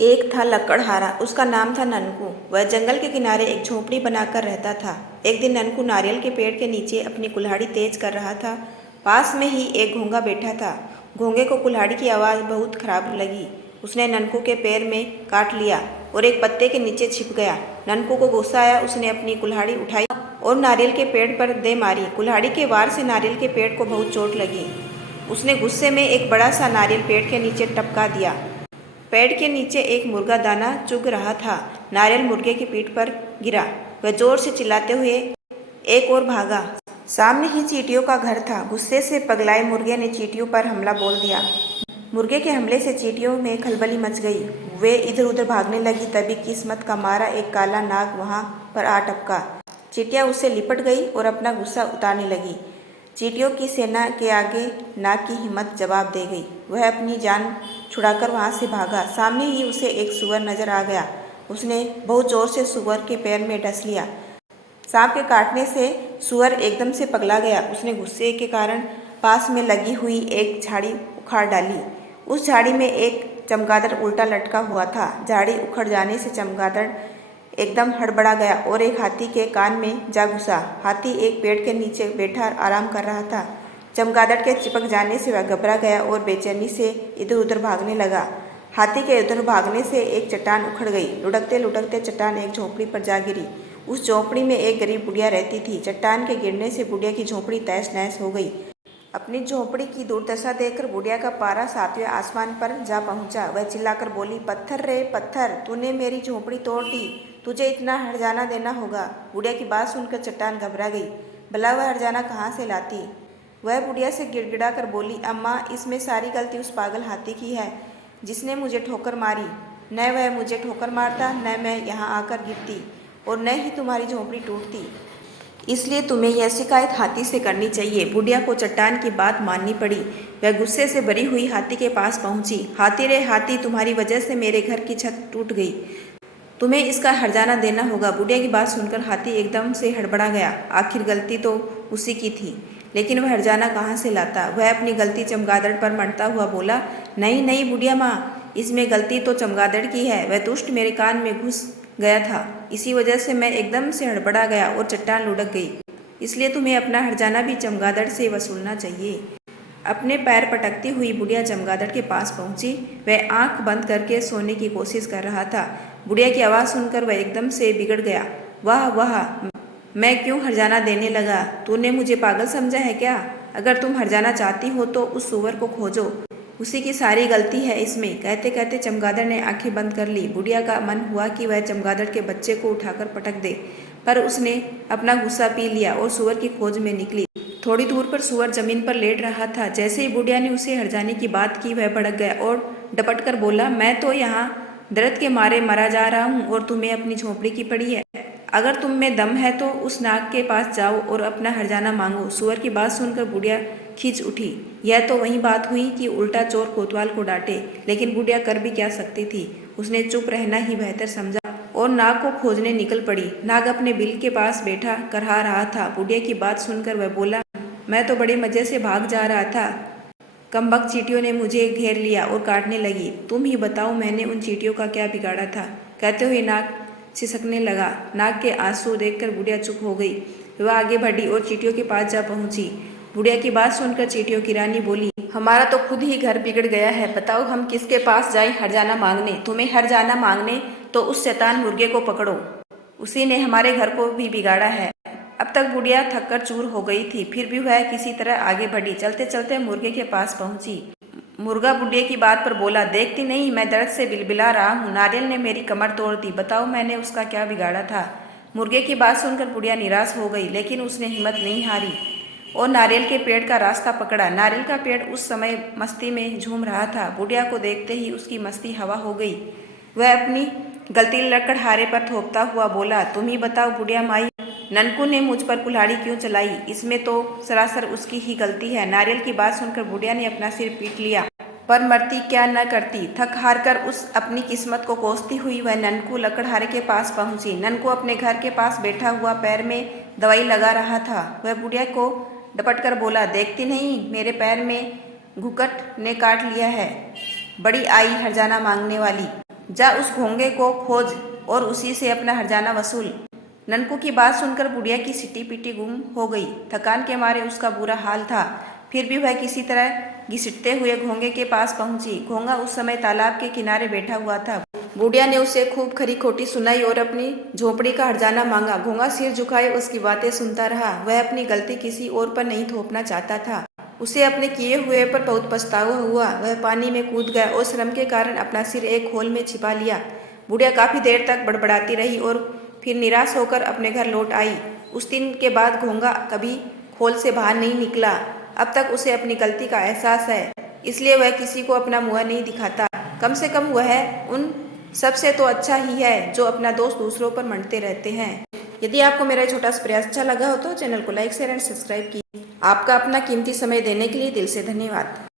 एक था लकड़हारा, उसका नाम था ननकू। वह जंगल के किनारे एक झोपड़ी बनाकर रहता था। एक दिन ननकू नारियल के पेड़ के नीचे अपनी कुल्हाड़ी तेज कर रहा था। पास में ही एक घोंघा बैठा था। घोंघे को कुल्हाड़ी की आवाज़ बहुत खराब लगी। उसने ननकू के पैर में काट लिया और एक पत्ते के नीचे छिप गया। ननकू को गुस्सा आया। उसने अपनी कुल्हाड़ी उठाई और नारियल के पेड़ पर दे मारी। कुल्हाड़ी के वार से नारियल के पेड़ को बहुत चोट लगी। उसने गुस्से में एक बड़ा सा नारियल पेड़ के नीचे टपका दिया। पेड़ के नीचे एक मुर्गा दाना चुग रहा था। नारियल मुर्गे की पीठ पर गिरा। वह जोर से चिल्लाते हुए एक ओर भागा। सामने ही चींटियों का घर था। गुस्से से पगलाए मुर्गे ने चींटियों पर हमला बोल दिया। मुर्गे के हमले से चींटियों में खलबली मच गई। वे इधर उधर भागने लगी। तभी किस्मत का मारा एक काला नाग वहां पर आ टपका। चींटियां उससे लिपट गई और अपना गुस्सा उतारने लगी। चींटियों की सेना के आगे नाग की हिम्मत जवाब दे गई। वह अपनी जान छुड़ाकर वहां से भागा। सामने ही उसे एक सूअर नजर आ गया। उसने बहुत जोर से सूअर के पैर में डस लिया। सांप के काटने से सूअर एकदम से पगला गया। उसने गुस्से के कारण पास में लगी हुई एक झाड़ी उखाड़ डाली। उस झाड़ी में एक चमगादड़ उल्टा लटका हुआ था। झाड़ी उखड़ जाने से चमगादड़ एकदम हड़बड़ा गया और एक हाथी के कान में जा घुसा। हाथी एक पेड़ के नीचे बैठा आराम कर रहा था। चमगादड़ के चिपक जाने से वह घबरा गया और बेचैनी से इधर उधर भागने लगा। हाथी के उधर भागने से एक चट्टान उखड़ गई। लुढ़कते लुढ़कते चट्टान एक झोपड़ी पर जा गिरी। उस झोपड़ी में एक गरीब बुढ़िया रहती थी। चट्टान के गिरने से बुढ़िया की झोपड़ी तहस नहस हो गई। अपनी झोपड़ी की दुर्दशा देखकर बुढ़िया का पारा 7वें आसमान पर जा पहुंचा। वह चिल्लाकर बोली, पत्थर रे पत्थर, तूने मेरी झोपड़ी तोड़ दी। तुझे इतना हर्जाना देना होगा। बुढ़िया की बात सुनकर चट्टान घबरा गई। भला वह हर्जाना कहाँ से लाती। वह बुढ़िया से गिड़गिड़ा कर बोली, अम्मा, इसमें सारी गलती उस पागल हाथी की है जिसने मुझे ठोकर मारी। न वह मुझे ठोकर मारता, न मैं यहाँ आकर गिरती और न ही तुम्हारी झोपड़ी टूटती। इसलिए तुम्हें यह शिकायत हाथी से करनी चाहिए। बुढ़िया को चट्टान की बात माननी पड़ी। वह गुस्से से भरी हुई हाथी के पास पहुंची। हाथी रे हाथी, तुम्हारी वजह से मेरे घर की छत टूट गई। तुम्हें इसका हर्जाना देना होगा। बुढ़िया की बात सुनकर हाथी एकदम से हड़बड़ा गया। आखिर गलती तो उसी की थी, लेकिन वह हर्जाना कहाँ से लाता। वह अपनी गलती चमगादड़ पर मंडता हुआ बोला, नहीं नहीं बुढ़िया माँ, इसमें गलती तो चमगादड़ की है। वह दुष्ट मेरे कान में घुस गया था। इसी वजह से मैं एकदम से हड़बड़ा गया और चट्टान लुढ़क गई। इसलिए तुम्हें अपना हर्जाना भी चमगादड़ से वसूलना चाहिए। अपने पैर पटकती हुई बुढ़िया चमगादड़ के पास पहुंची। वह आंख बंद करके सोने की कोशिश कर रहा था। बुढ़िया की आवाज़ सुनकर वह एकदम से बिगड़ गया। वाह वाह, मैं क्यों हर्जाना देने लगा। तूने मुझे पागल समझा है क्या। अगर तुम हर्जाना चाहती हो तो उस सूअर को खोजो, उसी की सारी गलती है इसमें। कहते कहते चमगादड़ ने आंखें बंद कर ली। बुढ़िया का मन हुआ कि वह चमगादड़ के बच्चे को उठाकर पटक दे, पर उसने अपना गुस्सा पी लिया और सूअर की खोज में निकली। थोड़ी दूर पर सूअर जमीन पर लेट रहा था। जैसे ही बुढ़िया ने उसे हर्जाने की बात की, वह भड़क गया और डपट कर बोला, मैं तो यहाँ दर्द के मारे मरा जा रहा हूँ और तुम्हें अपनी झोपड़ी की पड़ी है। अगर तुम में दम है तो उस नाग के पास जाओ और अपना हर्जाना मांगो। सूअर की बात सुनकर बुढ़िया खींच उठी। यह तो वही बात हुई कि उल्टा चोर कोतवाल को डांटे, लेकिन बुढ़िया कर भी क्या सकती थी। उसने चुप रहना ही बेहतर समझा और नाग को खोजने निकल पड़ी। नाग अपने बिल के पास बैठा करहा रहा था। बुढ़िया की बात सुनकर वह बोला, मैं तो बड़े मजे से भाग जा रहा था, कमबख्त चींटियों ने मुझे घेर लिया और काटने लगी। तुम ही बताओ मैंने उन चींटियों का क्या बिगाड़ा था। कहते हुए नाग सिसकने लगा। नाग के आंसू देखकर बुढ़िया चुप हो गई। वह आगे बढ़ी और चींटियों के पास जा पहुंची। बुढ़िया की बात सुनकर चींटियों की रानी बोली, हमारा तो खुद ही घर बिगड़ गया है। बताओ हम किसके पास जाएं हर्जाना मांगने। तुम्हें हर्जाना मांगने तो उस शैतान मुर्गे को पकड़ो, उसी ने हमारे घर को भी बिगाड़ा है। अब तक बुढ़िया थककर चूर हो गई थी, फिर भी वह किसी तरह आगे बढ़ी। चलते चलते मुर्गे के पास पहुंची। मुर्गा बुढ़िया की बात पर बोला, देखती नहीं मैं दर्द से बिलबिला रहा हूँ। नारियल ने मेरी कमर तोड़ दी। बताओ मैंने उसका क्या बिगाड़ा था। मुर्गे की बात सुनकर बुढ़िया निराश हो गई, लेकिन उसने हिम्मत नहीं हारी और नारियल के पेड़ का रास्ता पकड़ा। नारियल का पेड़ उस समय मस्ती में झूम रहा था। बुढ़िया को देखते ही उसकी मस्ती हवा हो गई। वह अपनी गलती लकड़हारे पर थोपता हुआ बोला, तुम ही बताओ बुढ़िया माई, ननकू ने मुझ पर कुल्हाड़ी क्यों चलाई। इसमें तो सरासर उसकी ही गलती है। नारियल की बात सुनकर बुढ़िया ने अपना सिर पीट लिया, पर मरती क्या न करती। थक हार कर उस अपनी किस्मत को कोसती हुई वह ननकू लकड़हारे के पास पहुंची। ननकू अपने घर के पास बैठा हुआ पैर में दवाई लगा रहा था। वह बुढ़िया को डपट कर बोला, देखती नहीं मेरे पैर में घुकट ने काट लिया है, बड़ी आई हर्जाना मांगने वाली। जा उस घोंगे को खोज और उसी से अपना हर्जाना वसूल। ननकू की बात सुनकर बुढ़िया की सिटी पिटी गुम हो गई। थकान के मारे उसका बुरा हाल था, फिर भी वह किसी तरह घिसटते हुए घोंगे के पास पहुंची। घोंगा उस समय तालाब के किनारे बैठा हुआ था। बुढ़िया ने उसे खूब खरी खोटी सुनाई और अपनी झोपड़ी का हर्जाना मांगा। घोंगा सिर झुकाए उसकी बातें सुनता रहा। वह अपनी गलती किसी और पर नहीं थोपना चाहता था। उसे अपने किए हुए पर बहुत पछतावा हुआ। वह पानी में कूद गया और श्रम के कारण अपना सिर एक खोल में छिपा लिया। बुढ़िया काफी देर तक बड़बड़ाती रही और फिर निराश होकर अपने घर लौट आई। उस दिन के बाद घोंगा कभी खोल से बाहर नहीं निकला। अब तक उसे अपनी गलती का एहसास है, इसलिए वह किसी को अपना मुंह नहीं दिखाता। कम से कम वह उन सबसे तो अच्छा ही है जो अपना दोष दूसरों पर मंडते रहते हैं। यदि आपको मेरा छोटा सा प्रयास अच्छा लगा हो तो चैनल को लाइक शेयर एंड सब्सक्राइब कीजिए। आपका अपना कीमती समय देने के लिए दिल से धन्यवाद।